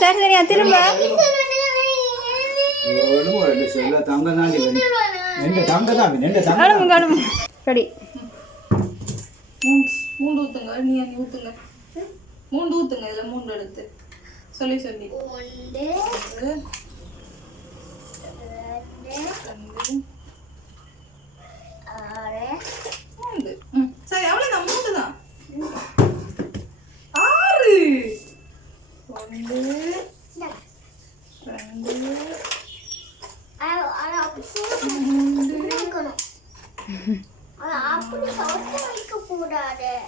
சரி சரியா திரும்ப ரெடி மூண்டு ஊத்துங்க நீ ஊத்துங்க மூண்டு ஊத்துங்க இதுல மூண்டு எடுத்து சொல்லி சொல்லி சரி அவ்வளவுதான் மூண்டு தான்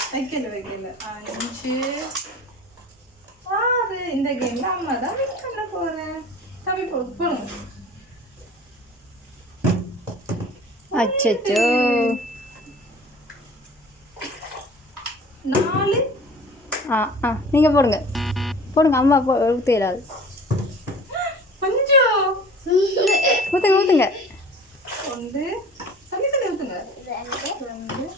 6 1 வைக்கல 5 6 இந்த கேம்ல அம்மா தான் வின் பண்ண போறேன் தம்பி போடுங்க அச்சச்சோ 4 நீங்க போடுங்க அம்மா ஊத்தலாது கொஞ்சம் ஊத்துங்க 1 சொல்லி ஊத்துங்க 2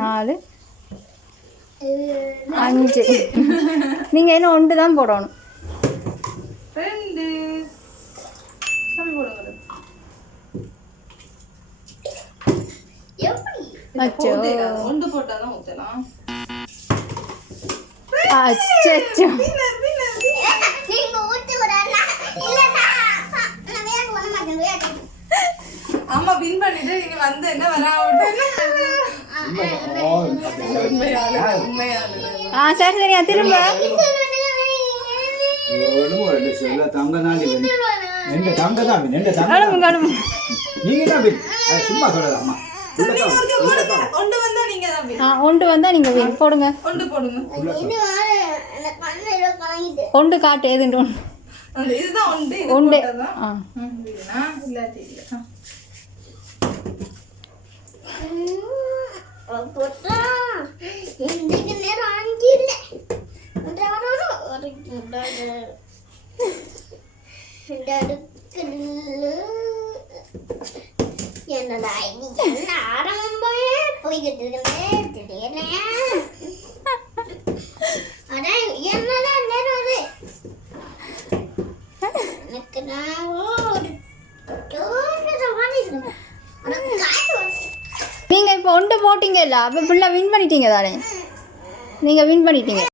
4 5 நீங்க என்ன 1 தான் போடணும் 2 தம்பி போடுங்க அச்சோ 1 போட்டா தான் ஊத்தலாம் அச்சச்சோ நீங்க ஊத்தி வரல இல்லனா நான் வேற பண்ண மாட்டேன் அம்மா வின் பண்ணிட்டு நீங்க வந்து என்ன சரி சரியா திரும்ப ஒன்று வந்தா நீங்க வின் போடுங்க ஒன்று காட்டு ஏதுண்டு ஒன்று என்னடா என்ன ஆரம்பமே போய்கிட்டு இருக்கேன் திடீர்னு அதான் என்னதான் நேரம் எனக்கு நான் ஒரு நீங்க இப்போ ஒன்று போட்டீங்க இல்ல அப்ப ஃபுல்லா வின் பண்ணிட்டீங்க தானே நீங்க வின் பண்ணிட்டீங்க